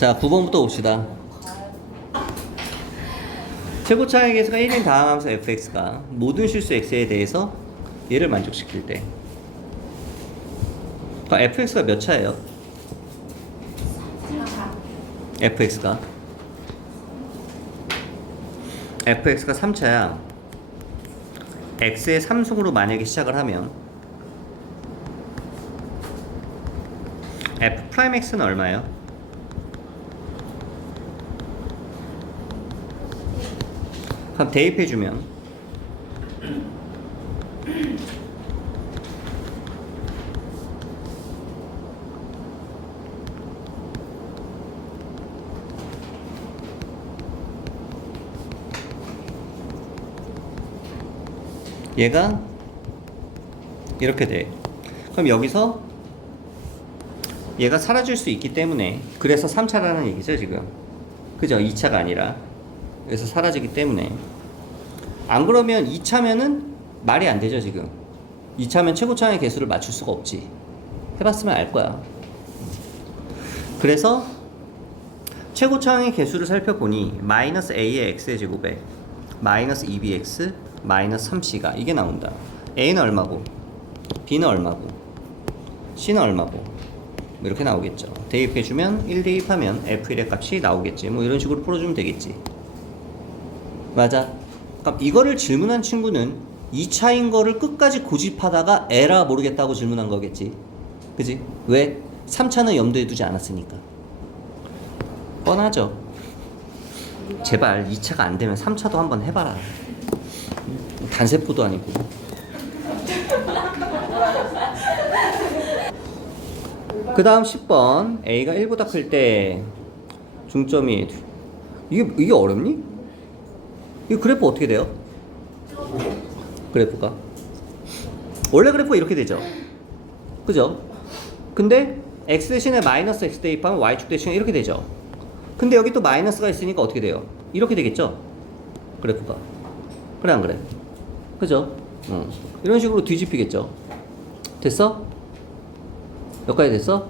자, 9번부터 봅시다. 최고차의 계수가 1인 다항하면서 fx가 모든 실수 x에 대해서 얘를 만족시킬 때 fx가 몇 차예요? fx가 3차야. x의 3승으로 만약에 시작을 하면 f'x는 얼마예요? 그럼 대입해주면 얘가 이렇게 돼. 그럼 여기서 얘가 사라질 수 있기 때문에, 그래서 3차라는 얘기죠 지금. 그죠? 2차가 아니라. 그래서 사라지기 때문에. 안 그러면 2차면은 말이 안 되죠 지금. 2차면 최고차의 개수를 맞출 수가 없지. 해봤으면 알 거야. 그래서 최고차의 개수를 살펴보니 마이너스 a의 x의 제곱에 마이너스 2bx 마이너스 3c가 이게 나온다. a는 얼마고 b는 얼마고 c는 얼마고 뭐 이렇게 나오겠죠. 대입해주면 1 대입하면 f1의 값이 나오겠지. 뭐 이런 식으로 풀어주면 되겠지. 맞아. 그럼 이거를 질문한 친구는 2차인 거를 끝까지 고집하다가 에라 모르겠다고 질문한 거겠지. 그지? 왜? 3차는 염두에 두지 않았으니까. 뻔하죠. 제발 2차가 안 되면 3차도 한번 해봐라. 단세포도 아니고. 그 다음 10번 a가 1보다 클 때 중점이 이게 어렵니? 이 그래프 어떻게 돼요? 그래프가 원래 그래프가 이렇게 되죠. 그죠? 근데 x 대신에 마이너스 x 대입하면 y축 대신에 이렇게 되죠. 근데 여기 또 마이너스가 있으니까 어떻게 돼요? 이렇게 되겠죠? 그래프가. 그래 안 그래? 그죠? 이런 식으로 뒤집히겠죠. 됐어? 여기까지 됐어?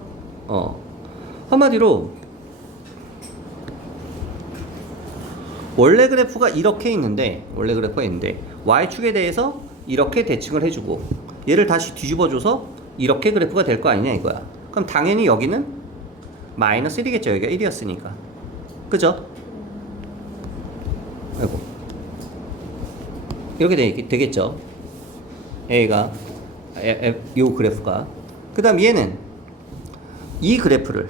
한마디로 원래 그래프가 이렇게 있는데 y축에 대해서 이렇게 대칭을 해주고 얘를 다시 뒤집어줘서 이렇게 그래프가 될 거 아니냐 이거야. 그럼 당연히 여기는 마이너스 1이겠죠. 여기가 1이었으니까. 그죠? 아이고. 이렇게 되겠죠. A가 요 그래프가. 그 다음 얘는 이 그래프를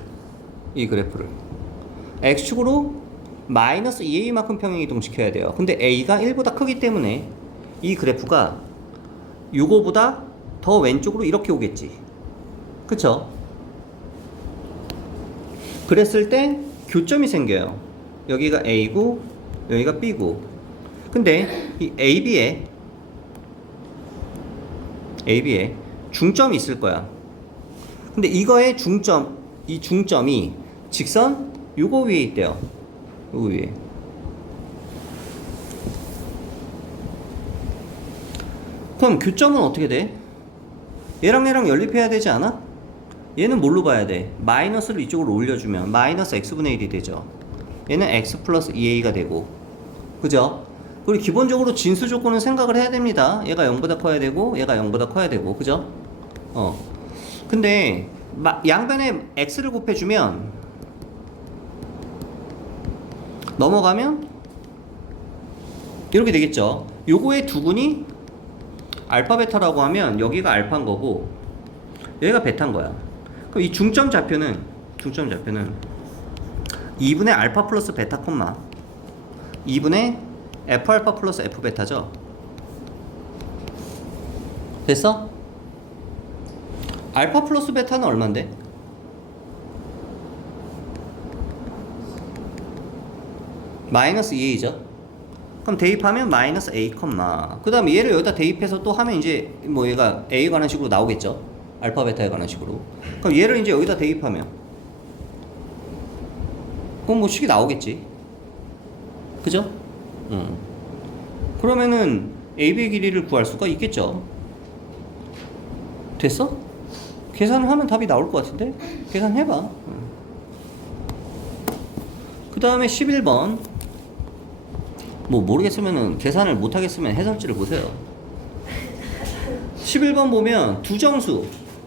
X축으로 마이너스 2A만큼 평행 이동시켜야 돼요. 근데 A가 1보다 크기 때문에 이 그래프가 요거보다 더 왼쪽으로 이렇게 오겠지. 그쵸? 그랬을 때 교점이 생겨요. 여기가 A고 여기가 B고. 근데 이 AB에 중점이 있을 거야. 근데 이거의 이 중점이 직선 요거 위에 있대요. 요거 위에. 그럼 교점은 어떻게 돼? 얘랑 연립해야 되지 않아? 얘는 뭘로 봐야 돼? 마이너스를 이쪽으로 올려주면 마이너스 x분의 1이 되죠. 얘는 x 플러스 2a가 되고. 그죠? 그리고 기본적으로 진수 조건은 생각을 해야 됩니다. 얘가 0보다 커야 되고 얘가 0보다 커야 되고. 그죠? 근데 양변에 x를 곱해주면 넘어가면 이렇게 되겠죠. 요거의 두근이 알파 베타라고 하면 여기가 알파인 거고 여기가 베타인 거야. 그럼 이 중점 좌표는 2분의 알파 플러스 베타 콤마 2분의 f 알파 플러스 f 베타죠. 됐어? 알파 플러스 베타는 얼만데? 마이너스 2a죠. 그럼 대입하면 마이너스 a 콤마. 그 다음에 얘를 여기다 대입해서 또 하면 이제 뭐 얘가 a에 관한 식으로 나오겠죠. 알파 베타에 관한 식으로. 그럼 얘를 이제 여기다 대입하면 그럼 뭐 식이 나오겠지. 그죠? 그러면은 AB의 길이를 구할 수가 있겠죠. 됐어? 계산을 하면 답이 나올 것 같은데? 계산해봐. 그 다음에 11번 뭐 모르겠으면은 계산을 못하겠으면 해설지를 보세요. 11번 보면 두 정수,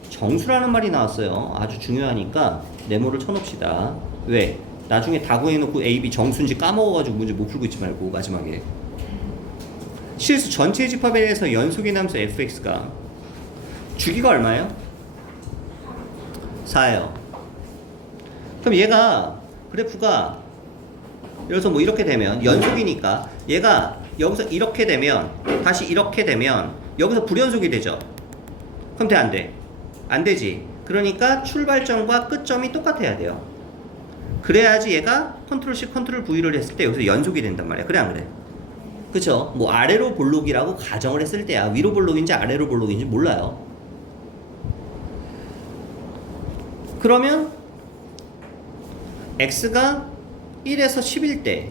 정수라는 말이 나왔어요. 아주 중요하니까 네모를 쳐놓읍시다. 왜? 나중에 다 구해놓고 A, B 정수인지 까먹어가지고 문제 못 풀고 있지 말고 마지막에. 실수 전체 집합에 대해서 연속의 함수 fx가 주기가 얼마예요? 4예요. 그럼 얘가 그래프가 예를 들어서 뭐 이렇게 되면 연속이니까 얘가 여기서 이렇게 되면 다시 이렇게 되면 여기서 불연속이 되죠. 그럼 돼 안 돼? 안 되지. 그러니까 출발점과 끝점이 똑같아야 돼요. 그래야지 얘가 컨트롤 C 컨트롤 V를 했을 때 여기서 연속이 된단 말이야. 그래 안 그래? 그쵸? 뭐 아래로 볼록이라고 가정을 했을 때야 위로 볼록인지 아래로 볼록인지 몰라요. 그러면 x가 1에서 10일 때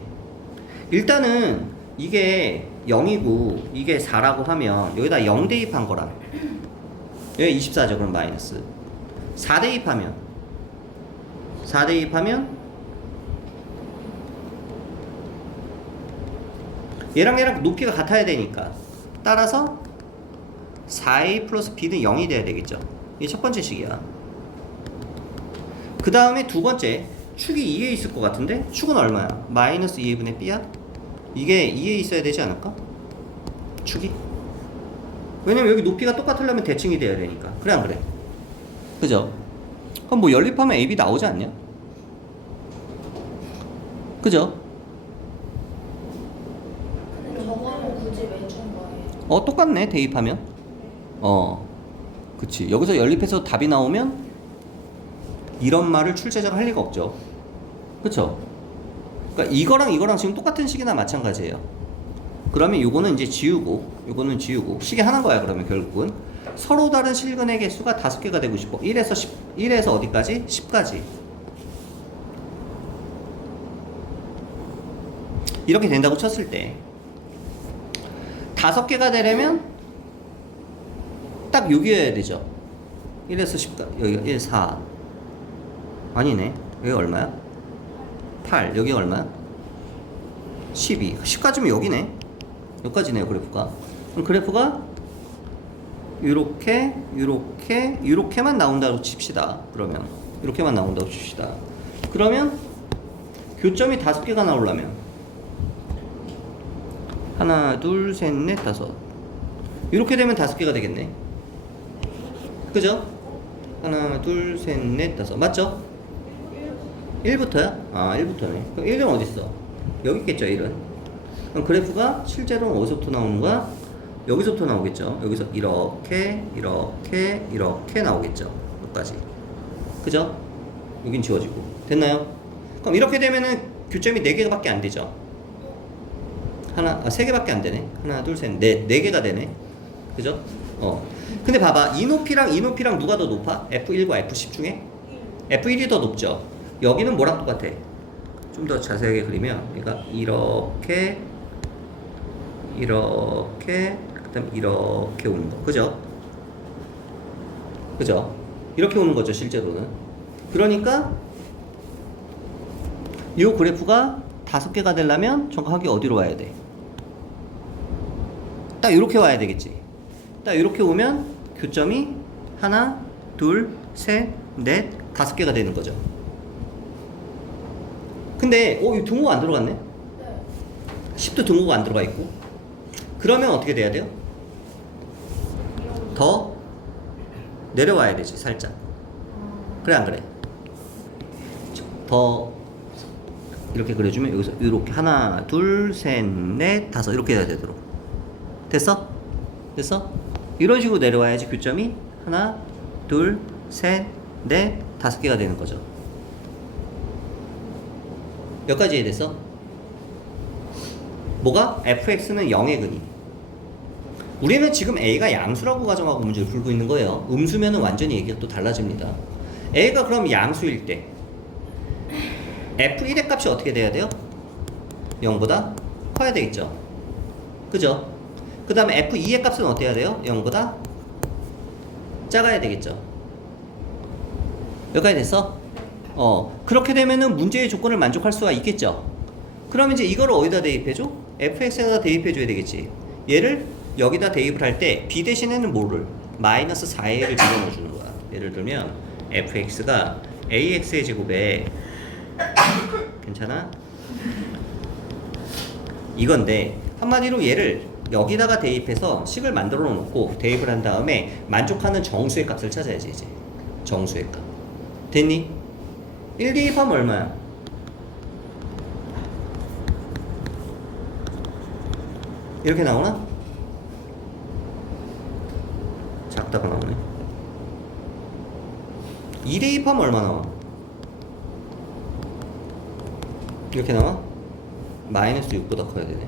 일단은 이게 0이고 이게 4라고 하면 여기다 0 대입한 거라 여기 24죠. 그럼 마이너스 4 대입하면 얘랑 높이가 같아야 되니까 따라서 4a 플러스 b는 0이 돼야 되겠죠. 이게 첫 번째 식이야. 그 다음에 두 번째 축이 2에 있을 것 같은데 축은 얼마야? 마이너스 2분의 b야? 이게 2에 있어야 되지 않을까? 축이? 왜냐면 여기 높이가 똑같으려면 대칭이 돼야 되니까. 그래 안 그래? 그죠? 그럼 뭐 연립하면 AB 나오지 않냐? 그죠? 근데 저거는 굳이 왜 준 거예요? 똑같네 대입하면. 그치. 여기서 연립해서 답이 나오면 이런 말을 출제자가 할 리가 없죠. 그쵸? 그러니까 이거랑 지금 똑같은 식이나 마찬가지예요. 그러면 요거는 이제 지우고 요거는 지우고 식이 하나인 거야. 그러면 결국은 서로 다른 실근의 개수가 5개가 되고 싶어. 1에서 어디까지? 10까지. 이렇게 된다고 쳤을 때 5개가 되려면 딱 여기여야 되죠. 1에서 10까지. 여기가 1, 4 아니네. 여기 얼마야? 8. 여기가 얼마야? 12. 10까지면 여기네. 여기까지네요. 그래프가. 그럼 그래프가 요렇게만 나온다고 칩시다. 그러면 이렇게만 나온다고 칩시다. 그러면 교점이 5개가 나오려면 하나, 둘, 셋, 넷, 다섯. 이렇게 되면 5개가 되겠네. 그죠? 하나, 둘, 셋, 넷, 다섯. 맞죠? 1부터야? 1부터네. 그럼 1은 어딨어? 여기 있겠죠, 1은. 그럼 그래프가 실제로는 어디서부터 나오는 거야? 여기서부터 나오겠죠. 여기서 이렇게 나오겠죠. 여기까지. 그죠? 여긴 지워지고. 됐나요? 그럼 이렇게 되면은 교점이 4개밖에 안 되죠. 3개밖에 안 되네. 하나, 둘, 셋, 넷. 4개가 되네. 그죠? 근데 봐봐. 이 높이랑 누가 더 높아? F1과 F10 중에? F1이 더 높죠. 여기는 뭐랑 똑같아? 좀 더 자세하게 그리면 그러니까 이렇게 그다음 이렇게 오는 거. 그죠? 이렇게 오는 거죠, 실제로는. 그러니까 이 그래프가 5개가 되려면 정확하게 어디로 와야 돼? 딱 이렇게 와야 되겠지. 딱 이렇게 오면 교점이 하나, 둘, 셋, 넷, 5개가 되는 거죠. 근데 이 등호가 안 들어갔네? 네. 10도 등호가 안 들어가 있고. 그러면 어떻게 돼야 돼요? 더 내려와야 되지, 살짝. 그래 안 그래? 더 이렇게 그려주면 여기서 이렇게 하나, 둘, 셋, 넷, 다섯 이렇게 해야 되도록. 됐어? 이런 식으로 내려와야지 교점이 하나, 둘, 셋, 넷, 5개가 되는 거죠. 여기까지 이해됐어? 뭐가? fx는 0의 근이. 우리는 지금 a가 양수라고 가정하고 문제를 풀고 있는 거예요. 음수면은 완전히 얘기가 또 달라집니다. a가 그럼 양수일 때 f1의 값이 어떻게 돼야 돼요? 0보다 커야 되겠죠. 그죠? 그 다음에 f2의 값은 어떻게 해야 돼요? 0보다 작아야 되겠죠. 여기까지 됐어? 그렇게 되면은 문제의 조건을 만족할 수가 있겠죠. 그럼 이제 이거를 어디다 대입해줘? fx에다 대입해줘야 되겠지. 얘를 여기다 대입을 할 때 b 대신에는 뭐를? 마이너스 4a를 집어넣어주는 거야. 예를 들면 fx가 ax의 제곱에 괜찮아? 이건데 한마디로 얘를 여기다가 대입해서 식을 만들어 놓고 대입을 한 다음에 만족하는 정수의 값을 찾아야지. 이제 정수의 값 됐니? 1 대입하면 얼마야? 이렇게 나오나? 작다가 나오네. 2 대입하면 얼마 나와? 이렇게 나와? 마이너스 6보다 커야 되네.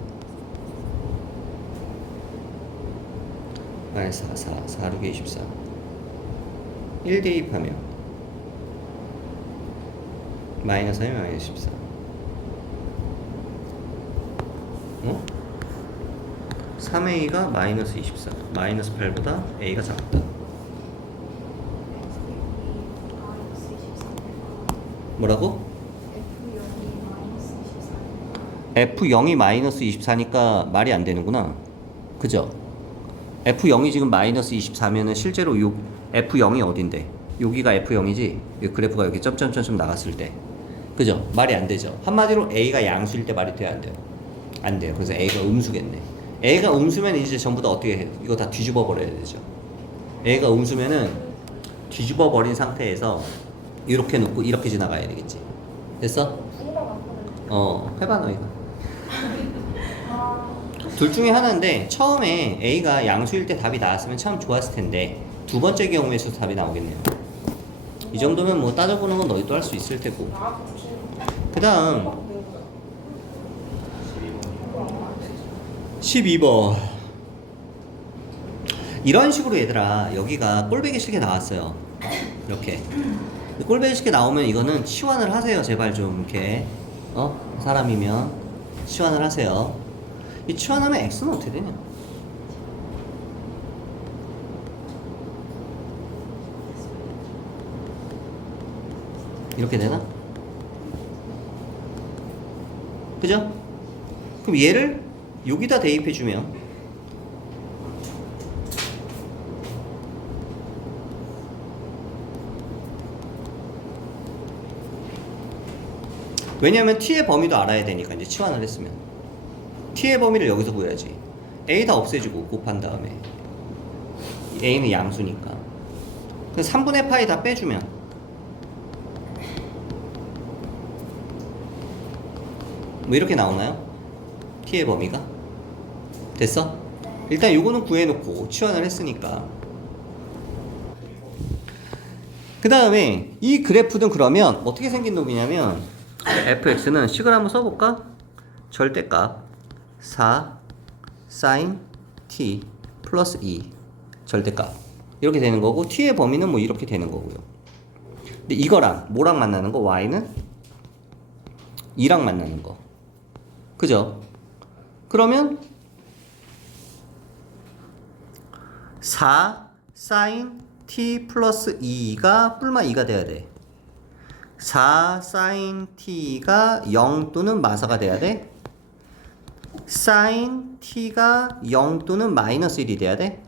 마이너스 4, 6에 24. 1 대입하면 마이너스 3에 마이너스 14. 어? 3a가 마이너스 24. 마이너스 8보다 a가 작다. 뭐라고? F0이 마이너스 24니까 말이 안 되는구나. 그죠? F0이 지금 마이너스 24면은 실제로 요 F0이 어딘데? 여기가 F0이지? 이 그래프가 여기 점점점점 나갔을 때. 그죠? 말이 안 되죠? 한마디로 A가 양수일 때 말이 돼야 안 돼요? 안 돼요. 그래서 A가 음수겠네. A가 음수면 이제 전부 다 어떻게 해요? 이거 다 뒤집어 버려야 되죠. A가 음수면은 뒤집어 버린 상태에서 이렇게 놓고 이렇게 지나가야 되겠지. 됐어? 해봐 너희가. 둘 중에 하나인데 처음에 A가 양수일 때 답이 나왔으면 참 좋았을 텐데 두 번째 경우에서 답이 나오겠네요. 이 정도면 뭐 따져보는 건 너희도 할 수 있을 테고. 그 다음 12번 이런 식으로 얘들아 여기가 꼴배기 쉽게 나왔어요. 이렇게 꼴배기 쉽게 나오면 이거는 치환을 하세요. 제발 좀 이렇게 사람이면 치환을 하세요. 이 치환하면 x는 어떻게 되냐? 이렇게 되나? 그죠? 그럼 얘를 여기다 대입해주면 왜냐면 t의 범위도 알아야 되니까 이제 치환을 했으면 t의 범위를 여기서 구해야지. a 다 없애주고 곱한 다음에 a는 양수니까 3분의 파이 다 빼주면 뭐 이렇게 나오나요? t의 범위가? 됐어? 일단 요거는 구해놓고 치환을 했으니까 그 다음에 이 그래프는 그러면 어떻게 생긴 놈이냐면 fx는 식을 한번 써볼까? 절대값 4 sin t 플러스 2 절대값 이렇게 되는 거고 t의 범위는 뭐 이렇게 되는 거고요. 근데 이거랑 뭐랑 만나는 거? y는 2랑 만나는 거. 그죠? 그러면 4 sin t 플러스 2가 뿔마 2가 돼야 돼. 4 sin t가 0 또는 마사가 돼야 돼. sin t가 0 또는 마이너스 1이 돼야 돼.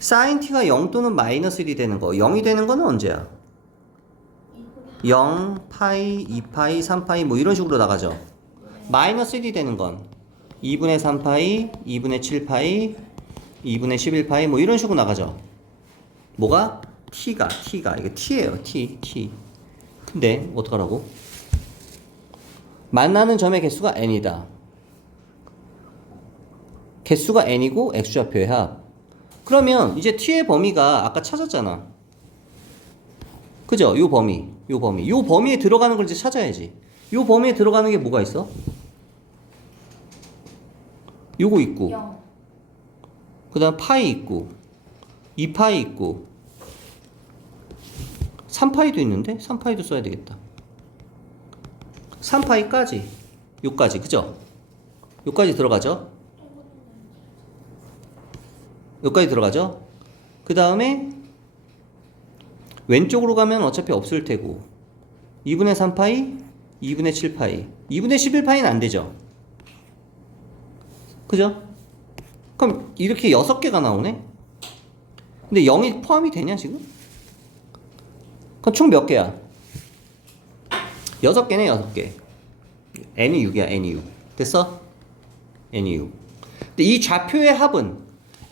sin t가 0 또는 마이너스 1이 되는 거 0이 되는 거는 언제야? 0, 파이, 2파이, 3파이 뭐 이런 식으로 나가죠. 마이너스 1이 되는 건 2분의 3파이, 2분의 7파이, 2분의 11파이 뭐 이런 식으로 나가죠. 뭐가? t가 이게 t예요. t. 근데 어떡하라고? 만나는 점의 개수가 n이다. 개수가 n이고 x좌표의 합. 그러면 이제 t의 범위가 아까 찾았잖아. 그죠? 요 범위에 들어가는 걸 이제 찾아야지. 요 범위에 들어가는 게 뭐가 있어? 요거 있고, 그 다음 파이 있고, 2파이 있고, 3파이도 있는데? 3파이도 써야 되겠다. 3파이까지, 요까지, 그죠? 요까지 들어가죠? 요까지 들어가죠? 그 다음에 왼쪽으로 가면 어차피 없을 테고 2분의 3파이, 2분의 7파이. 2분의 11파이는 안 되죠? 그죠? 그럼 이렇게 6개가 나오네? 근데 0이 포함이 되냐, 지금? 그럼 총 몇 개야? 6개네, 6개. n이 6이야, n이 6. 됐어? n이 6. 근데 이 좌표의 합은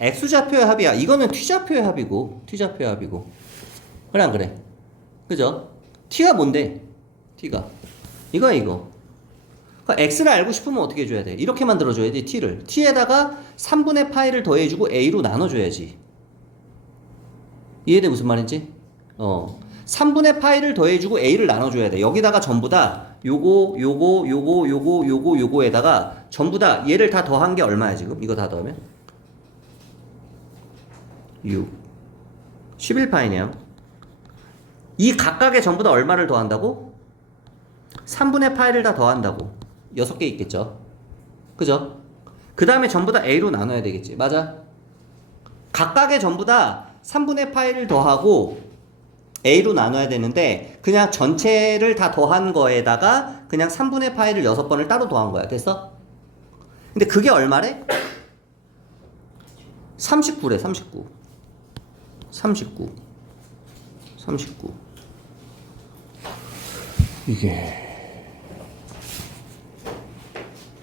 x좌표의 합이야. 이거는 t좌표의 합이고, t좌표의 합이고. 그래, 안 그래? 그죠? t가 뭔데? t가. 이거야, 이거. 그러니까 x를 알고 싶으면 어떻게 해줘야 돼? 이렇게 만들어줘야지, t를. t에다가 3분의 파이를 더해주고 a로 나눠줘야지. 이해돼? 무슨 말인지? 3분의 파이를 더해주고 a를 나눠줘야 돼. 여기다가 전부 다 요거에다가 전부 다 얘를 다 더한 게 얼마야 지금? 이거 다 더하면? 6 11파이네요. 이 각각의 전부 다 얼마를 더한다고? 3분의 파이를 다 더한다고. 6개 있겠죠? 그죠? 그 다음에 전부 다 a로 나눠야 되겠지. 맞아? 각각의 전부 다 3분의 파이를 더하고 a로 나눠야 되는데 그냥 전체를 다 더한 거에다가 그냥 3분의 파이를 6번을 따로 더한 거야. 됐어? 근데 그게 얼마래? 39래. 39 이게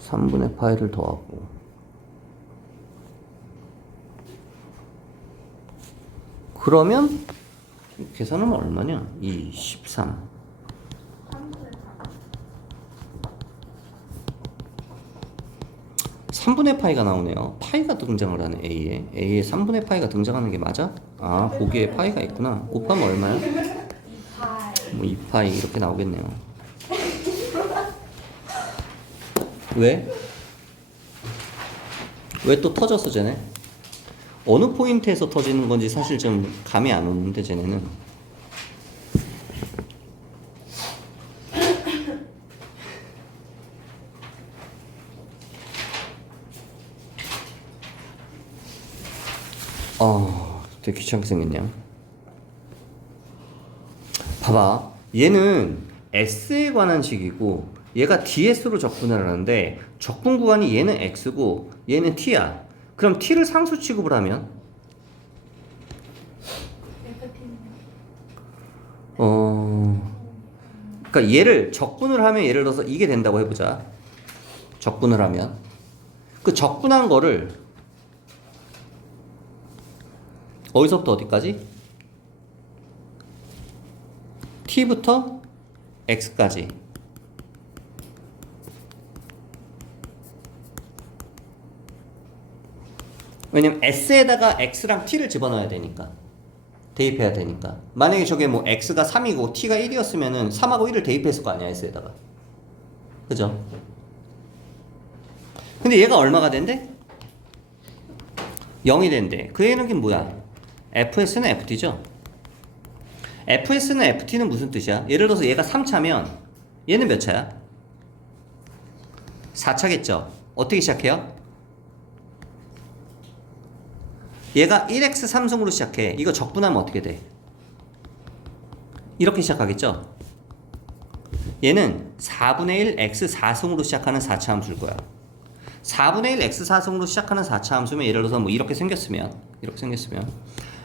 3분의 파이를 더하고 그러면 계산하면 얼마냐? 2, 13 3분의 파이가 나오네요. 파이가 등장을 하네. A에 3분의 파이가 등장하는 게 맞아? 아, 거기에 파이가 있구나. 곱하면 얼마야? 2파이. 뭐 2파이 이렇게 나오겠네요. 왜? 왜 또 터졌어 쟤네? 어느 포인트에서 터지는 건지 사실 좀 감이 안 오는데 쟤네는. 되게 귀찮게 생겼냐? 봐봐. 얘는 S에 관한 식이고 얘가 DS로 적분을 하는데 적분 구간이 얘는 X고 얘는 T야. 그럼 T를 상수 취급을 하면 그러니까 얘를 적분을 하면 예를 들어서 이게 된다고 해보자. 적분을 하면 그 적분한 거를 어디서부터 어디까지? t부터 x까지. 왜냐면 s에다가 x랑 t를 집어넣어야 되니까. 대입해야 되니까. 만약에 저게 뭐 x가 3이고 t가 1이었으면은 3하고 1을 대입했을 거 아니야, s에다가. 그죠? 근데 얘가 얼마가 된대? 0이 된대. 그 얘는 뭐야? FS는 FT죠? FS는 FT는 무슨 뜻이야? 예를 들어서 얘가 3차면 얘는 몇 차야? 4차겠죠? 어떻게 시작해요? 얘가 1x 3승으로 시작해. 이거 적분하면 어떻게 돼? 이렇게 시작하겠죠? 얘는 4분의 1 x 4승으로 시작하는 4차 함수일 거야. 4분의 1 x 4승으로 시작하는 4차 함수면 예를 들어서 뭐 이렇게 생겼으면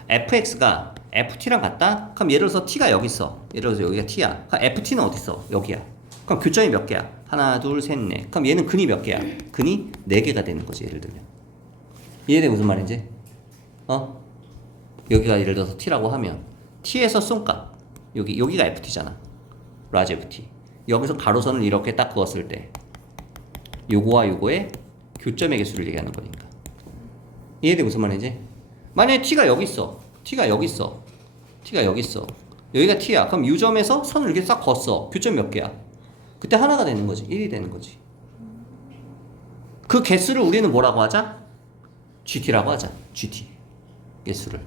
fx가 ft랑 같다? 그럼 예를 들어서 t가 여기 있어. 예를 들어서 여기가 t야. 그럼 ft는 어디 있어? 여기야. 그럼 교점이 몇 개야? 하나, 둘, 셋, 넷. 그럼 얘는 근이 몇 개야? 근이 4개가 되는 거지, 예를 들면. 이해돼? 무슨 말인지? 여기가 예를 들어서 t라고 하면 t에서 쏜값 여기가 ft잖아. 라지 ft. 여기서 가로선을 이렇게 딱 그었을 때 요거와 요거의 교점의 개수를 얘기하는 거니까. 이해돼? 무슨 말인지? 만약에 t가 여기 있어. t가 여기 있어. 여기가 t야. 그럼 이 점에서 선을 이렇게 싹 그었어. 교점 몇 개야? 그때 하나가 되는 거지. 1이 되는 거지. 그 개수를 우리는 뭐라고 하자? GT라고 하자. GT. 개수를.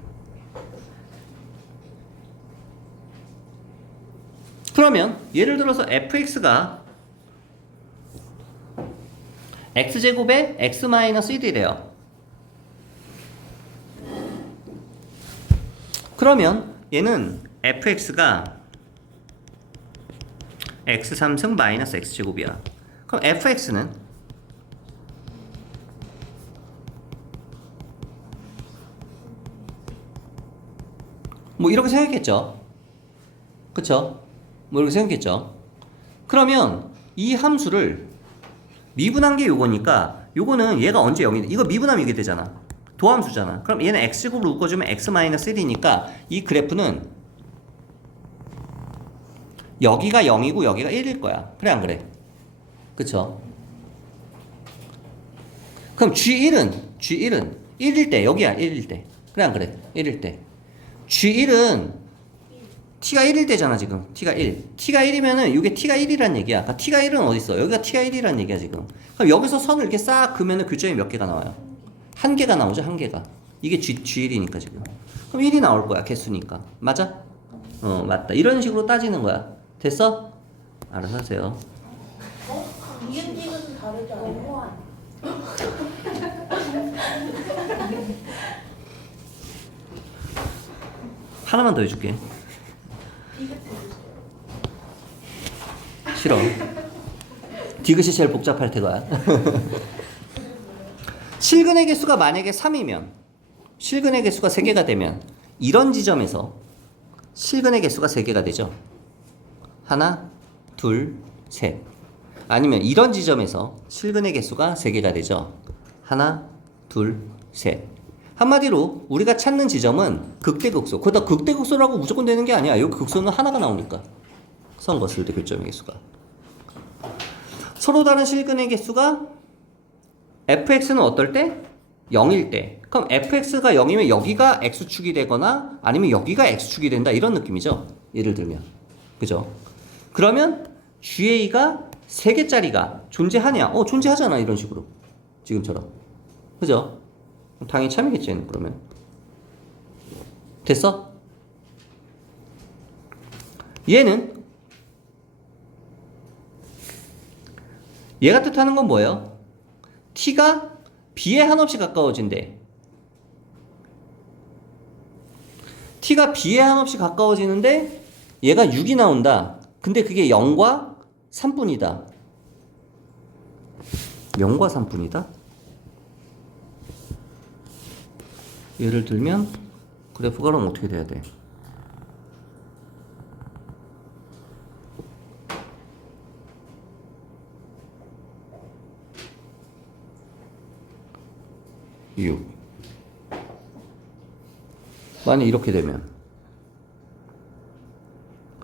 그러면 예를 들어서 fx가 x제곱에 x-1이래요. 그러면 얘는 fx가 x 3승 마이너스 x 제곱이야. 그럼 fx는 뭐 이렇게 생각했겠죠. 그쵸? 뭐 이렇게 생각했죠. 그러면 이 함수를 미분한 게 요거니까 요거는 얘가 언제 0이 이거 미분하면 이게 되잖아. 도함수잖아. 그럼 얘는 x제곱으로 묶어주면 x-1이니까 이 그래프는 여기가 0이고 여기가 1일 거야. 그래 안 그래? 그쵸? 그럼 G1은 1일 때 여기야 1일 때. 그래 안 그래? 1일 때. G1은 T가 1일 때잖아 지금. T가 1. T가 1이면은 이게 T가 1이란 얘기야. 그러니까 T가 1은 어디 있어? 여기가 T가 1이란 얘기야 지금. 그럼 여기서 선을 이렇게 싹 그으면은 교점이 몇 개가 나와요? 한 개가 나오죠, 한 개가. 이게 G1이니까 지금. 그럼 1이 나올 거야, 개수니까. 맞아? 맞다. 이런 식으로 따지는 거야. 됐어? 알아서 하세요. 이은지는 다르지 않아요? 하나만 더 해줄게. 싫어. 디귿이 제일 복잡할 테고야. 실근의 개수가 만약에 3이면 실근의 개수가 3개가 되면 이런 지점에서 실근의 개수가 3개가 되죠. 하나, 둘, 셋. 아니면 이런 지점에서 실근의 개수가 3개가 되죠. 하나, 둘, 셋. 한마디로 우리가 찾는 지점은 극대극소. 거기다 극대극소라고 무조건 되는 게 아니야. 여기 극소는 하나가 나오니까. 선 거슬 때 교점의 개수가. 서로 다른 실근의 개수가 fx는 어떨 때? 0일 때. 그럼 fx가 0이면 여기가 x축이 되거나 아니면 여기가 x축이 된다 이런 느낌이죠. 예를 들면. 그죠? 그러면 GA가 3개짜리가 존재하냐? 존재하잖아 이런 식으로. 지금처럼. 그죠? 당연히 참이겠지 얘는 그러면. 됐어? 얘가 뜻하는 건 뭐예요? t가 b에 한없이 가까워진대. t가 b에 한없이 가까워지는데 얘가 6이 나온다. 근데 그게 0과 3분이다. 0과 3분이다? 예를 들면 그래프가 그럼 어떻게 돼야 돼? 만약 이렇게 되면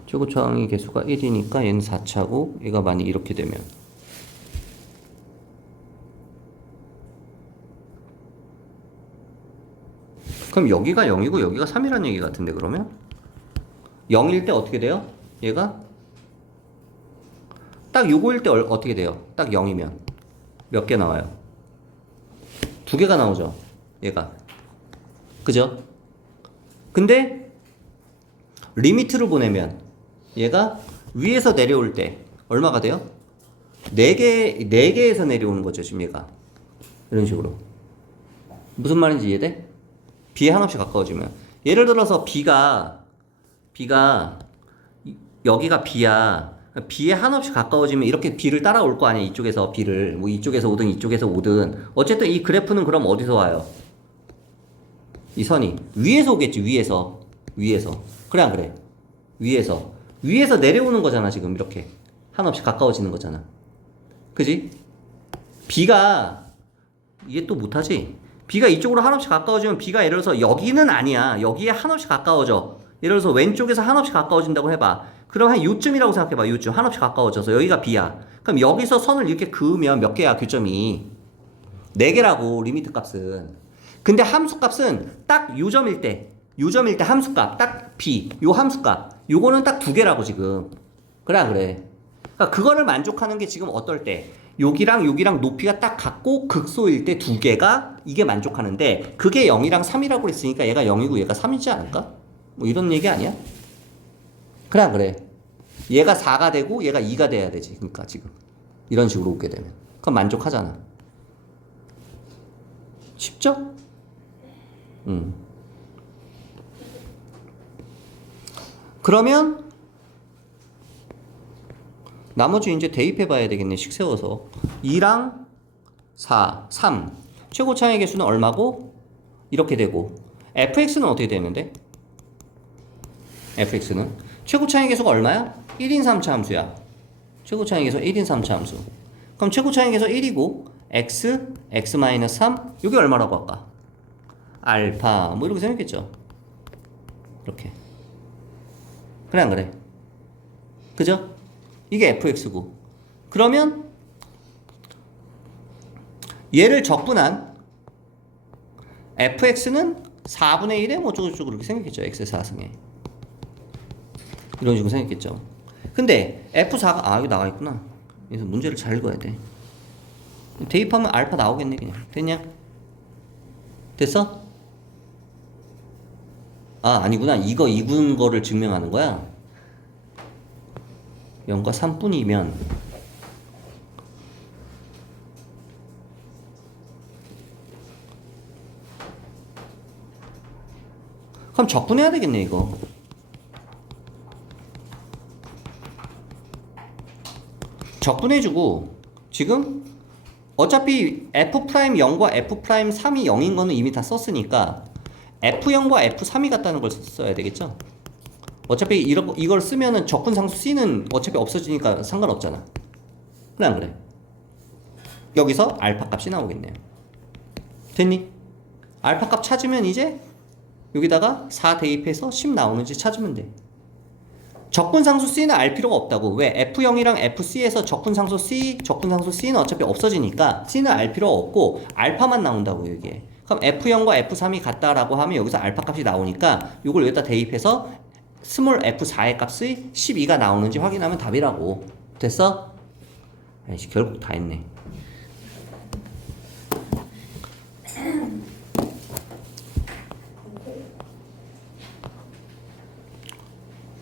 최고차항의 개수가 1이니까 얘는 4차고 얘가 만약 이렇게 되면 그럼 여기가 0이고 여기가 3이라는 얘기 같은데 그러면 0일 때 어떻게 돼요? 얘가 딱 요거일 때 어떻게 돼요? 딱 0이면 몇 개 나와요? 2개가 나오죠 얘가. 그죠? 근데 리미트를 보내면 얘가 위에서 내려올 때 얼마가 돼요? 4개에서 내려오는 거죠 지금 얘가. 이런 식으로. 무슨 말인지 이해돼? b에 한없이 가까워지면 예를 들어서 b가 여기가 b야. b에 한없이 가까워지면 이렇게 b를 따라올 거 아니야. 이쪽에서 b를 뭐 이쪽에서 오든 이쪽에서 오든 어쨌든 이 그래프는 그럼 어디서 와요? 이 선이 위에서 오겠지. 위에서 그래 안 그래? 위에서 내려오는 거잖아 지금. 이렇게 한없이 가까워지는 거잖아. 그지? b가 이게 또 못하지? b가 이쪽으로 한없이 가까워지면 b가 예를 들어서 여기는 아니야. 여기에 한없이 가까워져. 예를 들어서 왼쪽에서 한없이 가까워진다고 해봐. 그럼 한 요쯤이라고 생각해봐. 요쯤 한없이 가까워져서 여기가 b야. 그럼 여기서 선을 이렇게 그으면 몇 개야 교점이? 4개라고 리미트 값은. 근데 함수 값은 딱 요점일 때 함수 값 딱 b 요 함수 값 요거는 딱 2개라고 지금. 그래 안 그래? 그러니까 그거를 만족하는 게 지금 어떨 때? 여기랑 높이가 딱 같고 극소일 때 2개가 이게 만족하는데 그게 0이랑 3이라고 그랬으니까 얘가 0이고 얘가 3이지 않을까? 뭐 이런 얘기 아니야? 그래 안 그래? 얘가 4가 되고 얘가 2가 돼야 되지. 그러니까 지금 이런 식으로 오게 되면 그럼 만족하잖아. 쉽죠? 그러면 나머지 이제 대입해 봐야 되겠네. 식 세워서. 2랑 4, 3. 최고차의 개수는 얼마고? 이렇게 되고. fx는 어떻게 되는데? fx는 최고차의 개수가 얼마야? 1인 3차 함수야. 최고차의 개수 1인 3차 함수. 그럼 최고차의 개수 1이고 x, x-3 이게 얼마라고 할까? 알파 뭐 이렇게 생겼겠죠. 이렇게. 그래 안 그래? 그죠? 이게 fx고. 그러면 얘를 적분한 fx는 4분의 1에 뭐 어쩌고저쩌고 그렇게 생겼겠죠. x의 4승에. 이런 식으로 생겼겠죠. 근데 f4가 여기 나가 있구나. 그래서 문제를 잘 읽어야 돼. 대입하면 알파 나오겠네 그냥. 됐냐? 됐어? 아니구나. 이거 이군 거를 증명하는 거야. 0과 3분이면 그럼 적분해야 되겠네 이거. 적분해주고 지금 어차피 f'0과 f'3이 0인 거는 이미 다 썼으니까 f0과 f3이 같다는 걸 써야 되겠죠. 어차피 이걸 쓰면은 적분상수 c는 어차피 없어지니까 상관없잖아. 그래 안 그래? 여기서 알파 값이 나오겠네요. 됐니? 알파 값 찾으면 이제 여기다가 4 대입해서 10 나오는지 찾으면 돼. 적분상수 c는 알 필요가 없다고. 왜? f0이랑 fc에서 적분상수 c는 어차피 없어지니까 c는 알 필요가 없고 알파만 나온다고 여기에. 그럼 f0과 f3이 같다라고 하면 여기서 알파 값이 나오니까 이걸 여기다 대입해서 스몰 f4의 값이 12가 나오는지 확인하면 답이라고. 됐어? 아이씨, 결국 다 했네.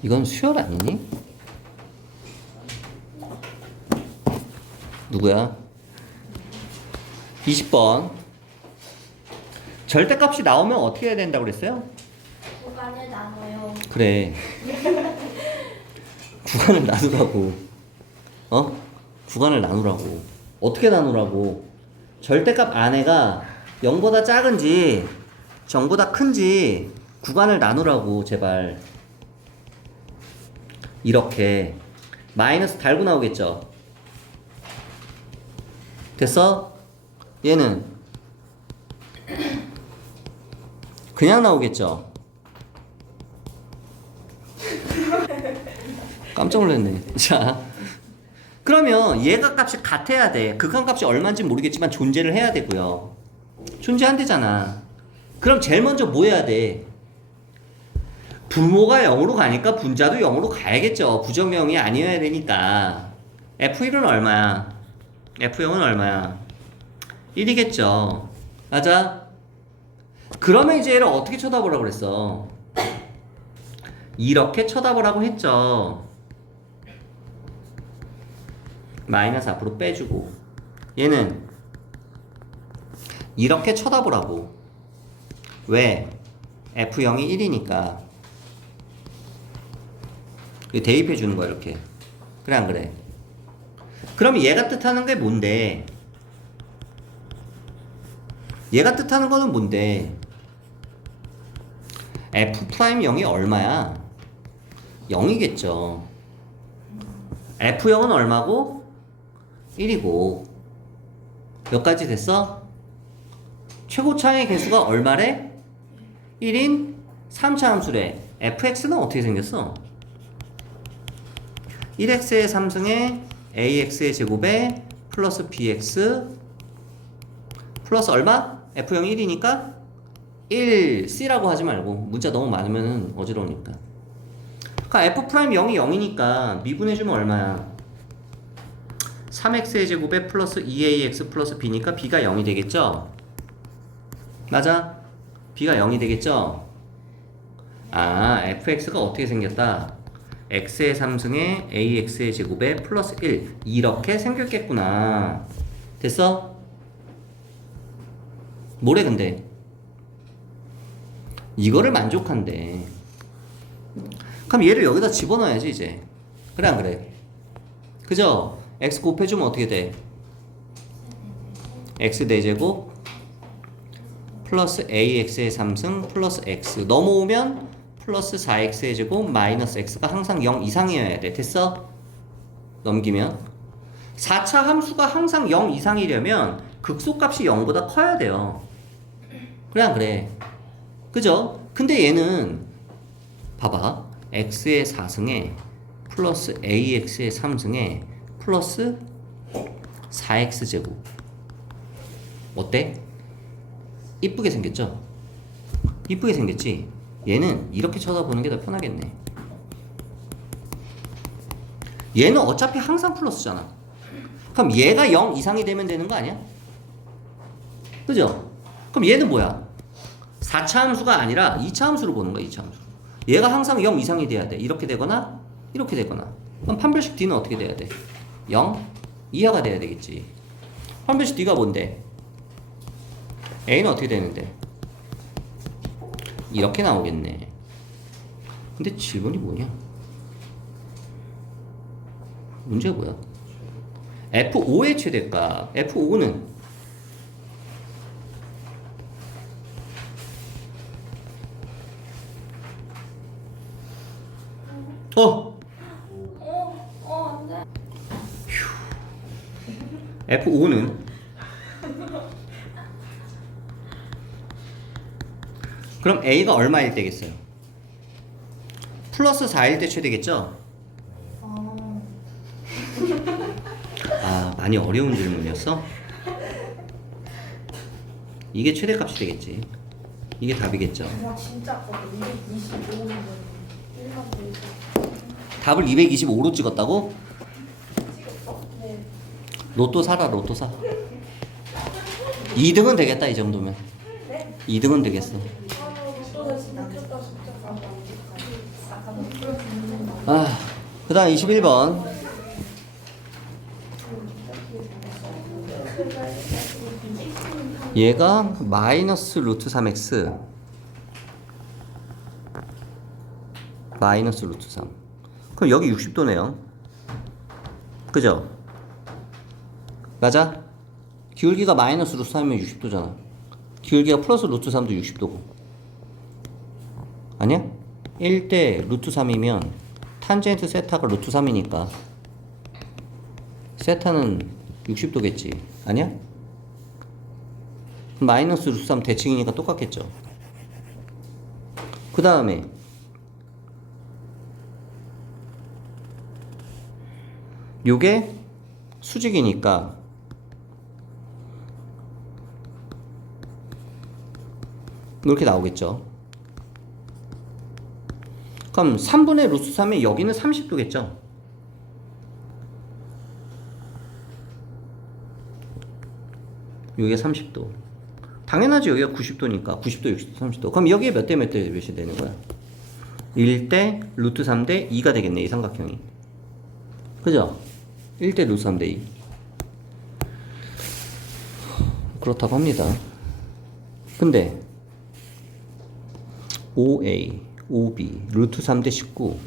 이건 수열 아니니? 누구야? 20번. 절대값이 나오면 어떻게 해야 된다고 그랬어요? 구간을 나눠요. 그래. 구간을 나누라고. 구간을 나누라고. 어떻게 나누라고? 절대값 안에가 0보다 작은지 0보다 큰지 구간을 나누라고 제발. 이렇게 마이너스 달고 나오겠죠. 됐어? 얘는 그냥 나오겠죠. 깜짝 놀랐네. 자, 그러면 얘가 값이 같아야 돼. 극한값이 얼마인지 모르겠지만 존재를 해야 되고요. 존재한대잖아. 그럼 제일 먼저 뭐 해야 돼? 분모가 0으로 가니까 분자도 0으로 가야겠죠. 부정형이 아니어야 되니까. F1은 얼마야? F0은 얼마야? 1이겠죠. 맞아? 그러면 이제 얘를 어떻게 쳐다보라고 그랬어? 이렇게 쳐다보라고 했죠. 마이너스 앞으로 빼주고 얘는 이렇게 쳐다보라고. 왜? F0이 1이니까 대입해 주는 거야 이렇게. 그래 안 그래? 그럼 얘가 뜻하는 게 뭔데? 얘가 뜻하는 거는 뭔데? F'0이 얼마야? 0이겠죠. F0은 얼마고? 1이고. 몇 가지 됐어? 최고차의 개수가 얼마래? 1인 3차 함수래. fx는 어떻게 생겼어? 1x의 3승에 ax의 제곱에 플러스 bx 플러스 얼마? f0이 1이니까 1c라고 하지 말고 문자 너무 많으면 어지러우니까. 그러니까 f'0이 0이니까 미분해주면 얼마야? 3x의 제곱에 플러스 2ax 플러스 b니까 b가 0이 되겠죠? 맞아? b가 0이 되겠죠? fx가 어떻게 생겼다? x의 3승에 ax의 제곱에 플러스 1 이렇게 생겼겠구나. 됐어? 뭐래 근데? 이거를 만족한대. 그럼 얘를 여기다 집어넣어야지 이제. 그래 안 그래? 그죠? x 곱해주면 어떻게 돼? x 4제곱 플러스 ax의 3승 플러스 x 넘어오면 플러스 4x의 제곱 마이너스 x가 항상 0 이상이어야 돼. 됐어? 넘기면 4차 함수가 항상 0 이상이려면 극소값이 0보다 커야 돼요. 그래 안 그래? 그죠? 근데 얘는 봐봐 x의 4승에 플러스 ax의 3승에 플러스 4x제곱 어때? 이쁘게 생겼죠? 이쁘게 생겼지? 얘는 이렇게 쳐다보는 게 더 편하겠네. 얘는 어차피 항상 플러스잖아. 그럼 얘가 0 이상이 되면 되는 거 아니야? 그죠? 그럼 얘는 뭐야? 4차 함수가 아니라 2차 함수로 보는 거야. 2차 함수로. 얘가 항상 0 이상이 돼야 돼. 이렇게 되거나 이렇게 되거나. 그럼 판별식 D는 어떻게 돼야 돼? 0 이하가 돼야 되겠지. 판별식 D가 뭔데? A는 어떻게 되는데? 이렇게 나오겠네. 근데 질문이 뭐냐? 문제가 뭐야? F5의 최대값. F5는 안 돼. F5는 그럼 A가 얼마일 때겠어요? 플러스 4일 때 최대겠죠? 아, 많이 어려운 질문이었어? 이게 최대값이 되겠지. 이게 답이겠죠. 와 진짜 커. 225는 1번 답을 225로 찍었다고? 찍었어? 네. 로또 사라, 로또 사. 2등은 되겠다, 이 정도면. 네? 2등은 되겠어. 아, 그 다음 21번. 얘가 마이너스 루트 3x 마이너스 루트 3. 그럼 여기 60도네요. 그죠? 맞아? 기울기가 마이너스 루트 3이면 60도잖아. 기울기가 플러스 루트 3도 60도고. 아니야? 1대 루트 3이면 탄젠트 세타가 루트 3이니까 세타는 60도겠지. 아니야? 마이너스 루트 3 대칭이니까 똑같겠죠. 그 다음에 요게 수직이니까 이렇게 나오겠죠. 그럼 3분의 루트 3에 여기는 30도겠죠. 여기가 30도. 당연하지. 여기가 90도니까 90도, 60도, 30도. 그럼 여기에 몇 대 몇 대 몇이 되는 거야? 1대 루트 3대 2가 되겠네. 이 삼각형이. 그죠? 1대 루트 3대 2. 그렇다고 합니다. 근데 5a, 5b, 루트 3대 19.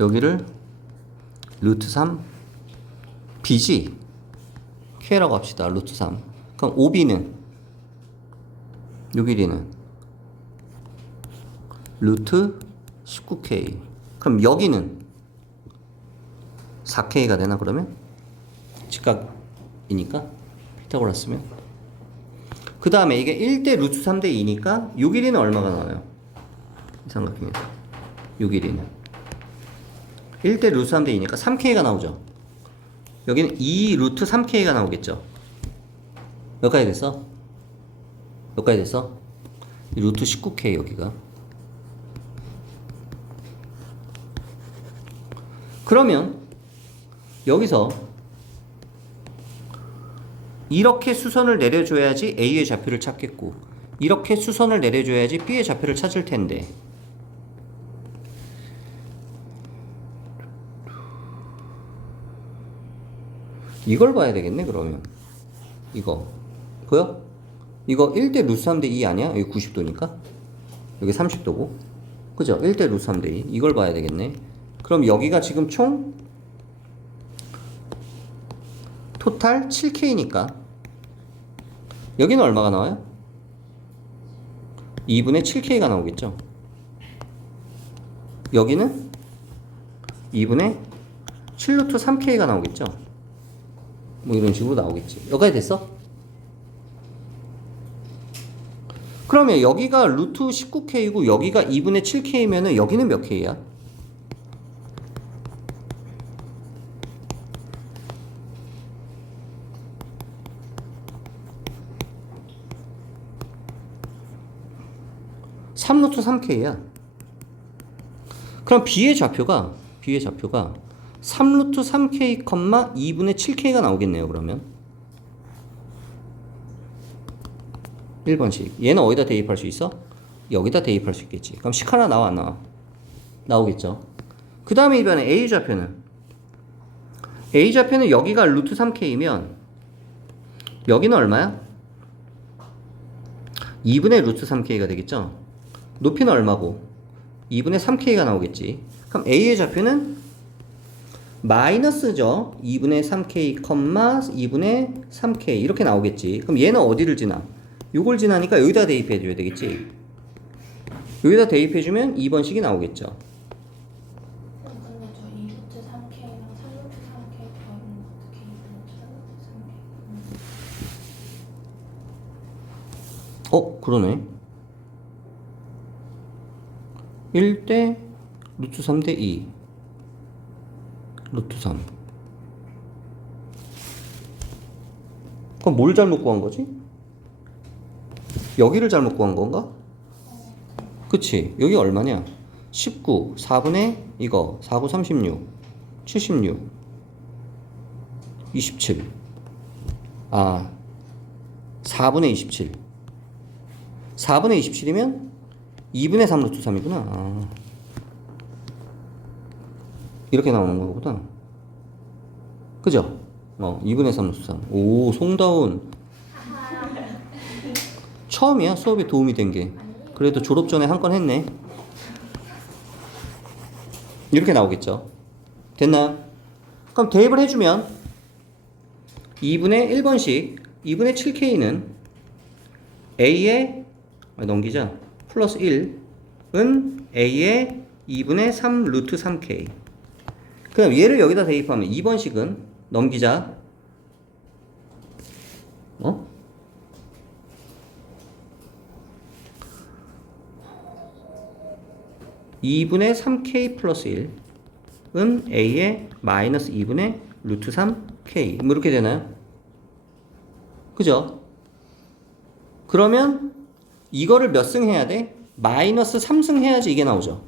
여기를 루트 3 b지? k라고 합시다. 루트 3. 그럼 5b는 요 길이는 루트 19k. 그럼 여기는 4k가 되나 그러면? 직각이니까 피타고라스면. 그 다음에 이게 1대 루트 3대 2니까 요 길이는 얼마가 나와요? 이 삼각형에서 요 길이는 1대 루트 3대 2니까 3k가 나오죠. 여기는 2 루트 3k가 나오겠죠. 몇 가지 됐어? 몇 가지 됐어? 루트 19k 여기가. 그러면 여기서 이렇게 수선을 내려줘야지 A의 좌표를 찾겠고 이렇게 수선을 내려줘야지 B의 좌표를 찾을 텐데 이걸 봐야 되겠네. 그러면 이거 보여? 이거 1대 루트 3대 2 아니야? 여기 90도니까 여기 30도고. 그죠? 1대 루트 3대 2. 이걸 봐야 되겠네. 그럼 여기가 지금 총 토탈 7K니까 여기는 얼마가 나와요? 2분의 7K가 나오겠죠? 여기는 2분의 7루트 3K가 나오겠죠? 뭐 이런 식으로 나오겠지. 여기까지 됐어? 그러면 여기가 루트 19K고 여기가 2분의 7K면은 여기는 몇 K야? (3루트 3K야) 그럼 B의 좌표가 3루트 3K, 2분의 7K가 나오겠네요. 그러면 1번씩 얘는 어디다 대입할 수 있어? 여기다 대입할 수 있겠지. 그럼 식 하나 나와 안 나와? 나오겠죠. 그 다음에 이번에 A좌표는 여기가 루트 3K면 여기는 얼마야? 2분의 루트 3K가 되겠죠. 높이는 얼마고? 2분의 3K가 나오겠지. 그럼 A의 좌표는 마이너스죠. 2분의 3K, 2분의 3K 이렇게 나오겠지. 그럼 얘는 어디를 지나? 요걸 지나니까 여기다 대입해줘야 되겠지. 여기다 대입해주면 2번식이 나오겠죠. 근데 저 2루트 3K랑 3루트 3K 더하면 어떻게 2루트 3루트 3K? 그러네. 1대 루트 3대 2 루트 3. 그럼 뭘 잘못 구한 거지? 여기를 잘못 구한 건가? 그치. 여기 얼마냐? 19 4분의 이거 4, 9, 36 76 27 4분의 27 4분의 27이면 2분의 3 루트 3이구나. 이렇게 나오는 거구나. 그죠? 2분의 3 루트 3. 오, 송다운. 처음이야, 수업에 도움이 된 게. 그래도 졸업 전에 한 건 했네. 이렇게 나오겠죠. 됐나요? 그럼 대입을 해주면 2분의 1번씩 2분의 7K는 A의 넘기자. 플러스 1은 A의 2분의 3 루트 3K. 그 다음 얘를 여기다 대입하면 2번식은 넘기자. 2분의 3K 플러스 1은 A의 마이너스 2분의 루트 3K. 뭐 이렇게 되나요? 그죠? 그러면 이거를 몇 승 해야 돼? 마이너스 3승 해야지 이게 나오죠.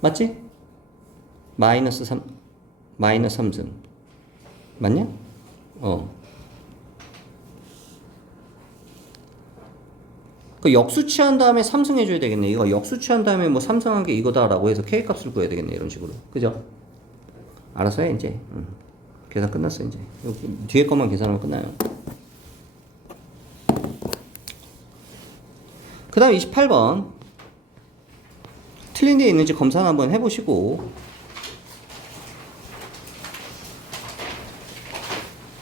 맞지? 마이너스 3승. 맞냐? 그 역수치한 다음에 3승 해줘야 되겠네. 이거 역수치한 다음에 뭐 3승한 게 이거다라고 해서 K 값을 구해야 되겠네. 이런 식으로. 그죠? 알았어, 이제. 계산 끝났어, 이제. 뒤에 것만 계산하면 끝나요. 그 다음 28번. 틀린 데 있는지 검사 한번 해보시고.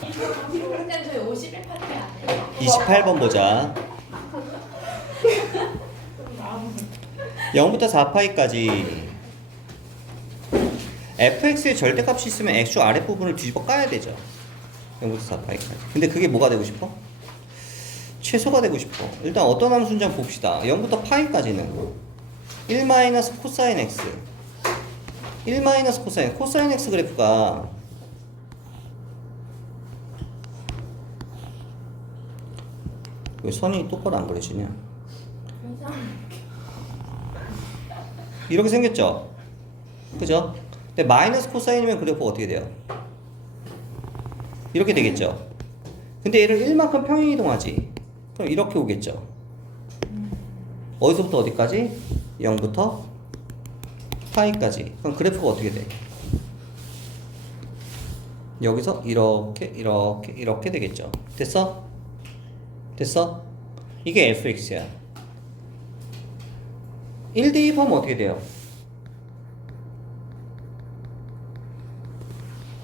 근데 저희 51파트 안 해요. 28번 보자. 0부터 4파이까지 fx의 절대값이 있으면 x축 아랫부분을 뒤집어 까야 되죠. 0부터 4파이까지. 근데 그게 뭐가 되고 싶어? 최소가 되고 싶어. 일단 어떤 함수인지 한번 봅시다. 0부터 파이까지는 1 마이너스 코사인 x 1 마이너스 코사인 x 그래프가 왜 선이 똑바로 안 그려지냐? 이렇게 생겼죠? 그죠? 근데 마이너스 코사인이면 그래프가 어떻게 돼요? 이렇게 되겠죠? 근데 얘를 1만큼 평행 이동하지. 그럼 이렇게 오겠죠? 어디서부터 어디까지? 0부터 파이까지. 그럼 그래프가 어떻게 돼? 여기서 이렇게 되겠죠? 됐어? 됐어? 이게 fx야. 1 대입하면 어떻게 돼요?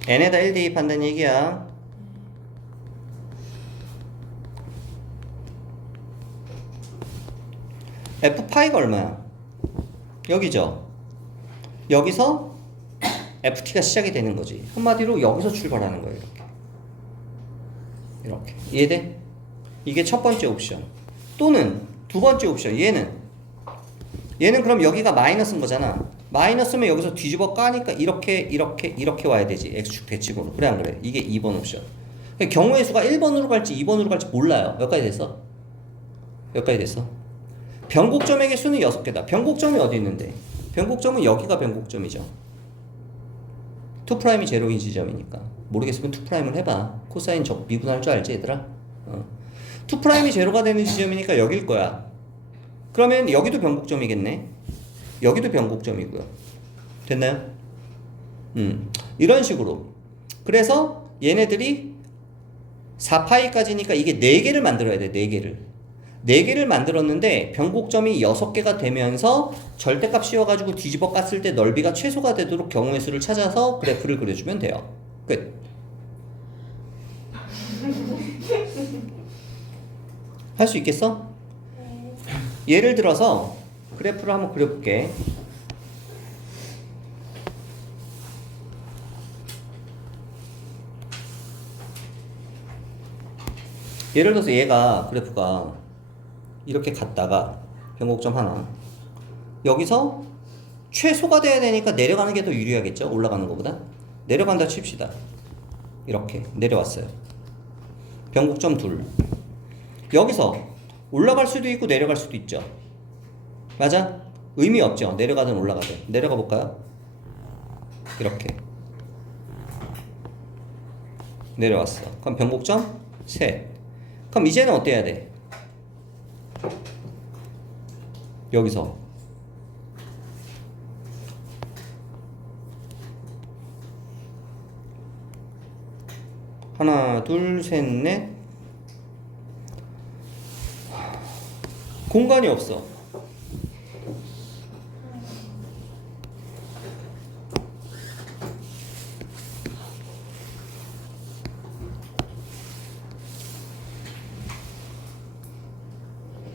n에다 1 대입한다는 얘기야. f파이가 얼마야? 여기죠. 여기서 ft가 시작이 되는 거지. 한마디로 여기서 출발하는 거예요. 이렇게 이해돼? 이게 첫 번째 옵션. 또는 두 번째 옵션. 얘는 그럼 여기가 마이너스인 거잖아. 마이너스면 여기서 뒤집어 까니까 이렇게 와야 되지. x축 대칭으로. 그래 안 그래? 이게 2번 옵션. 경우의 수가 1번으로 갈지 2번으로 갈지 몰라요. 여기까지 됐어? 여기까지 됐어? 변곡점의 개수는 6개다. 변곡점이 어디 있는데? 변곡점은 여기가 변곡점이죠. 2'이 제로인 지점이니까. 모르겠으면 2'을 해봐. 코사인 적 미분할 줄 알지 얘들아? 2'이 제로가 되는 지점이니까 여길 거야. 그러면 여기도 변곡점이겠네. 여기도 변곡점이고요. 됐나요? 이런 식으로. 그래서 얘네들이 4파이까지니까 이게 4개를 만들어야 돼. 4개를. 4개를 만들었는데 변곡점이 6개가 되면서 절대값 씌워가지고 뒤집어 깠을 때 넓이가 최소가 되도록 경우의 수를 찾아서 그래프를 그려주면 돼요. 끝. 할 수 있겠어? 네. 예를 들어서 그래프를 한번 그려볼게. 예를 들어서 얘가 그래프가 이렇게 갔다가 변곡점 하나 여기서 최소가 돼야 되니까 내려가는 게 더 유리하겠죠? 올라가는 것보다. 내려간다 칩시다. 이렇게 내려왔어요. 변곡점 둘. 여기서 올라갈 수도 있고 내려갈 수도 있죠. 맞아? 의미 없죠. 내려가든 올라가든. 내려가 볼까요? 이렇게 내려왔어. 그럼 변곡점 셋. 그럼 이제는 어때야 돼? 여기서 하나 둘 셋 넷 공간이 없어.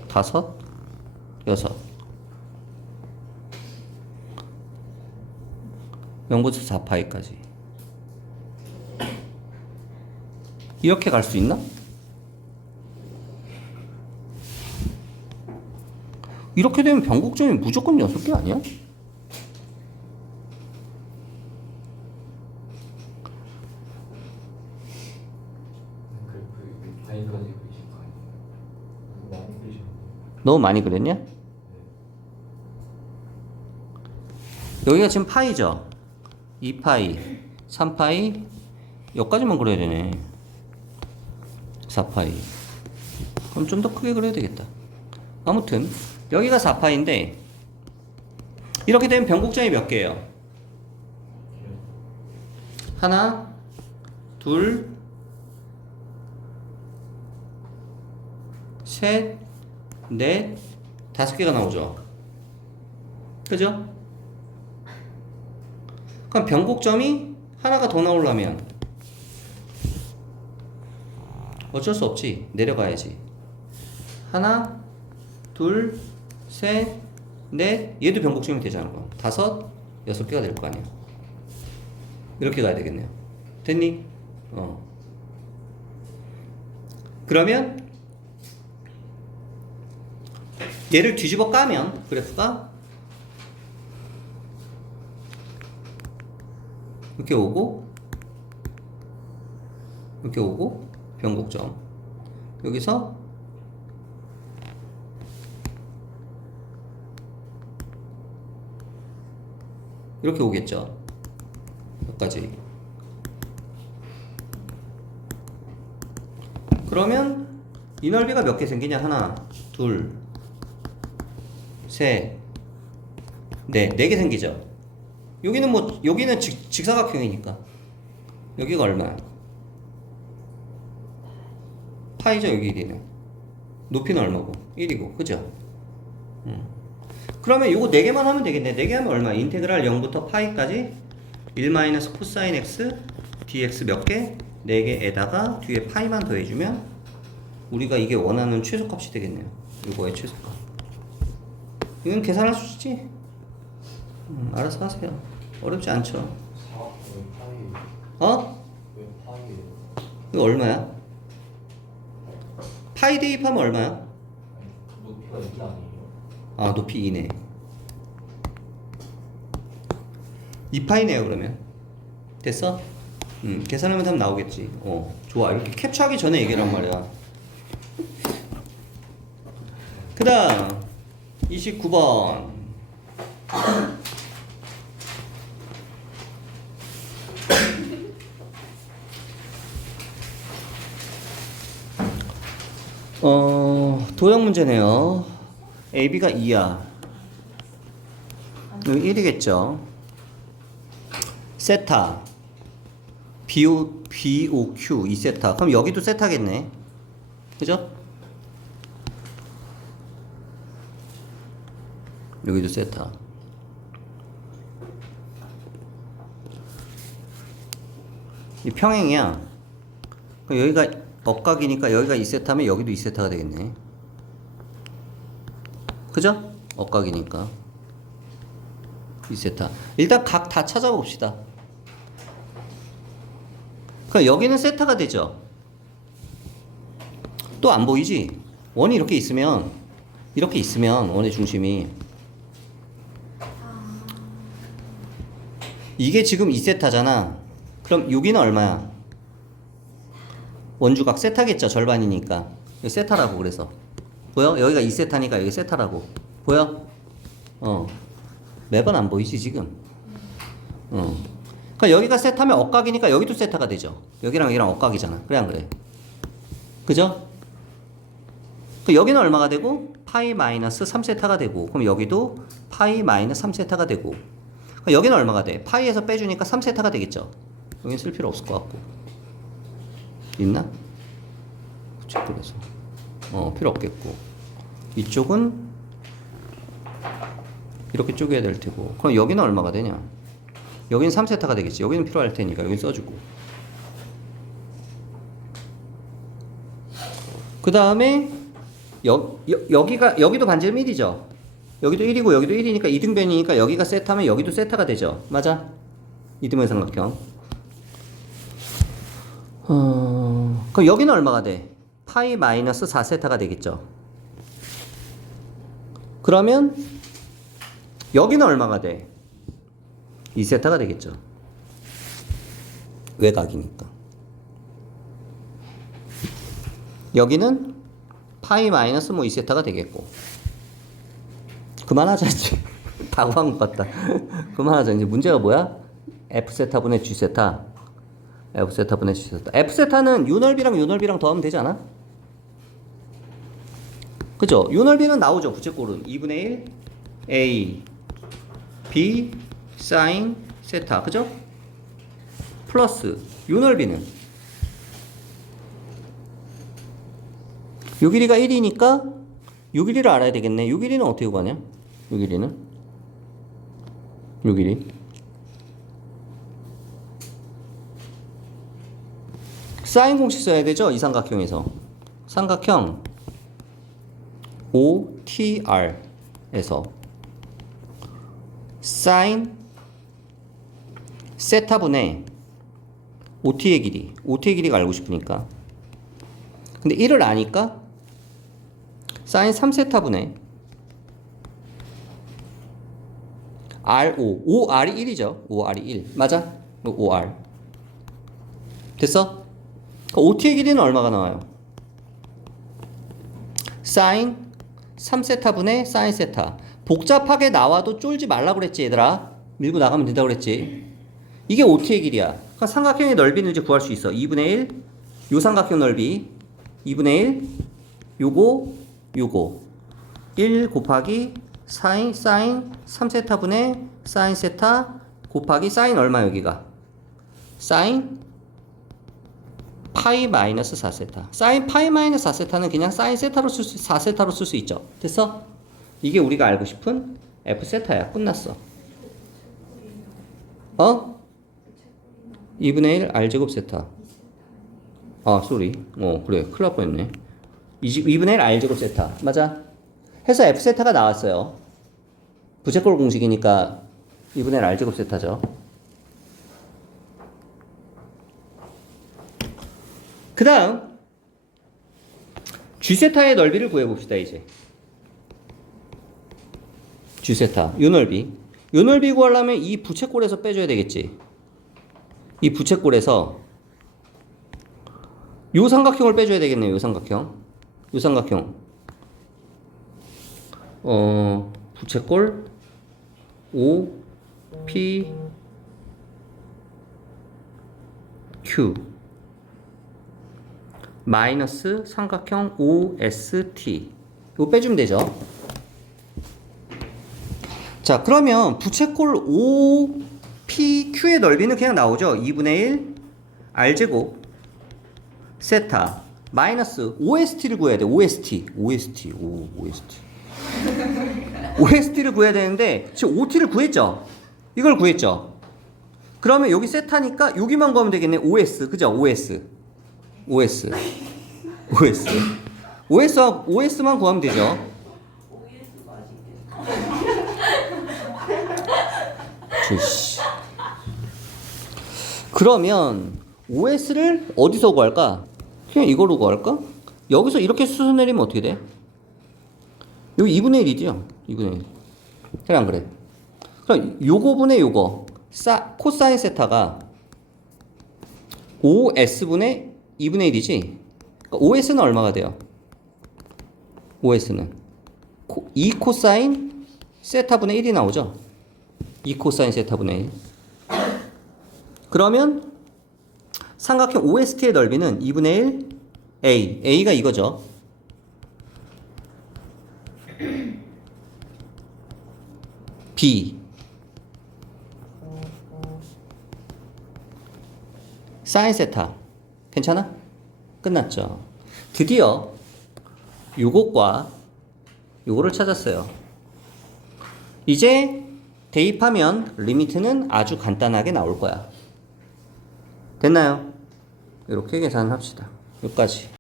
다섯, 여섯. 0부터 4파이까지. 이렇게 갈 수 있나? 이렇게 되면 변곡점이 무조건 6개 아니야? 그래프 파이까지 그리신 거 아니에요? 많이 그리셨는데. 너무 많이 그렸냐? 여기가 지금 파이죠? 2파이, 3파이, 여기까지만 그려야 되네. 4파이. 그럼 좀 더 크게 그려야 되겠다. 아무튼 여기가 4파인데 이렇게 되면 변곡점이 몇 개예요? 하나, 둘, 셋, 넷, 5개가 나오죠. 그죠? 그럼 변곡점이 하나가 더 나오려면 어쩔 수 없지. 내려가야지. 하나, 둘, 셋, 넷. 얘도 변곡점이 되잖아. 그럼 5, 6개가 될 거 아니야. 이렇게 가야 되겠네요. 됐니? 그러면 얘를 뒤집어 까면 그래프가 이렇게 오고 이렇게 오고 변곡점 여기서 이렇게 오겠죠. 여기까지. 그러면 이 넓이가 몇 개 생기냐? 하나, 둘, 셋, 넷. 4개 생기죠. 여기는 뭐 여기는 직사각형이니까 여기가 얼마야? 파이죠. 여기 1이네. 높이는 얼마고? 1이고 그죠? 그러면 요거 4개만 하면 되겠네. 4개 하면 얼마? 인테그랄 0부터 파이까지 1 마이너스 코사인 x dx 몇 개? 4개에다가 뒤에 파이만 더해주면 우리가 이게 원하는 최소값이 되겠네요. 요거의 최소값. 이건 계산할 수 있지? 알아서 하세요. 어렵지 않죠? 4, 왜 파이? 어? 왜 파이예요? 이거 얼마야? 파이 대입하면 얼마야? 아니, 높이가 2 아니에요? 아, 높이 2네. 2파이네요, 그러면. 됐어? 계산하면 답 나오겠지. 좋아. 이렇게 캡처하기 전에 얘기란 말이야. 그 다음, 29번. 도형 문제네요. AB가 2야. 여기 1이겠죠. 세타 BOQ 2세타. 그럼 여기도 세타겠네. 그죠? 여기도 세타. 이 평행이야. 그럼 여기가 억각이니까 여기가 2세타면 여기도 2세타가 되겠네. 그죠? 억각이니까 2세타. 일단 각 다 찾아봅시다. 그럼 여기는 세타가 되죠. 또 안 보이지? 원이 이렇게 있으면 원의 중심이 이게 지금 2세타잖아. 그럼 여기는 얼마야? 원주각 세타겠죠. 절반이니까 여기 세타라고. 그래서 보여? 여기가 2세타니까 여기 세타라고. 보여? 매번 안 보이지 지금? 그러니까 여기가 세타면 억각이니까 여기도 세타가 되죠. 여기랑 여기랑 억각이잖아. 그래 안 그래? 그죠? 그 여기는 얼마가 되고? 파이 마이너스 3세타가 되고, 그럼 여기도 파이 마이너스 3세타가 되고, 그럼 여기는 얼마가 돼? 파이에서 빼주니까 3세타가 되겠죠. 여기는 쓸 필요 없을 것 같고. 있나? 그치, 그래서 필요 없겠고, 이쪽은 이렇게 쪼개야 될 테고, 그럼 여기는 얼마가 되냐? 여기는 3세타가 되겠지. 여기는 필요할 테니까 여기 써주고, 그 다음에 여기도 반지름 1이죠. 여기도 1이고 여기도 1이니까 이등변이니까 여기가 세타면 여기도 세타가 되죠. 맞아? 이등변 삼각형. 그럼 여기는 얼마가 돼? 파이 마이너스 4세타가 되겠죠. 그러면 여기는 얼마가 돼? 2세타가 되겠죠. 외곽이니까. 여기는 파이 마이너스 2세타가 되겠고. 그만하자 이제. 다 구한 것 같다. 그만하자. 이제 문제가 뭐야? F세타분의 G세타. F세타분의 G세타. F세타는 U넓이랑 더하면 되지 않아? 그죠? U넓이는 나오죠. 부채꼴은 2분의 1 A B 사인 세타. 그죠? 플러스 U넓이는 요 길이가 1이니까 요 길이를 알아야 되겠네. 요 길이는 어떻게 구하냐? 요 길이는 요 길이 사인 공식 써야 되죠? 이 삼각형에서 삼각형 OTR에서 사인 세타분의 OT의 길이가 알고 싶으니까. 근데 1을 아니까 사인 3세타분의 R5 5R이 1이죠. 5R이 1 맞아? 5R 됐어? OT의 길이는 얼마가 나와요? 사인 3세타분의 사인 세타. 복잡하게 나와도 쫄지 말라고 그랬지 얘들아. 밀고 나가면 된다고 그랬지. 이게 OT의 길이야. 그러니까 삼각형의 넓이는 이제 구할 수 있어. 2분의 1 요 삼각형 넓이 2분의 1 요거 1 곱하기 사인 3세타분의 사인 세타 곱하기 사인 얼마 여기가? 사인 파이 마이너스 4세타. 사인 파이 마이너스 4세타는 그냥 사인 세타로 4세타로 쓸 수 있죠. 됐어? 이게 우리가 알고 싶은 F 세타야. 끝났어. 어? 2분의 1 R제곱 세타. 아, 쏘리. 그래. 큰일 날 뻔했네. 2분의 1 R제곱 세타. 맞아. 해서 F 세타가 나왔어요. 부채꼴 공식이니까 2분의 1 R제곱 세타죠. 그 다음 G세타의 넓이를 구해봅시다. 이제 G세타 요 넓이 구하려면 이 부채꼴에서 빼줘야 되겠지. 이 부채꼴에서 요 삼각형을 빼줘야 되겠네요. 요 삼각형 부채꼴 O P Q 마이너스 삼각형 OST 이거 빼주면 되죠. 자, 그러면 부채꼴 OPQ의 넓이는 그냥 나오죠. 2분의 1 R제곱 세타 마이너스 OST를 구해야 돼. OST를 구해야 되는데 지금 OT를 구했죠. 이걸 구했죠. 그러면 여기 세타니까 여기만 구하면 되겠네. OS 그죠? OS만 구하면 되죠. 주씨. 그러면 OS를 어디서 구할까? 그냥 이걸로 구할까? 여기서 이렇게 수순 내리면 어떻게 돼? 여기 2분의 1이죠? 2분의 1. 그래 안 그래? 그럼 요거분의 요거 코사인 세타가 OS분의 2분의 1이지? 그러니까 OS는 얼마가 돼요? OS는 2 코사인 세타분의 1이 나오죠? 2 코사인 세타분의 1. 그러면 삼각형 OST의 넓이는 2분의 1 A. A가 이거죠. B. 사인 세타. 괜찮아? 끝났죠. 드디어 요것과 요거를 찾았어요. 이제 대입하면 리미트는 아주 간단하게 나올 거야. 됐나요? 이렇게 계산합시다. 여기까지.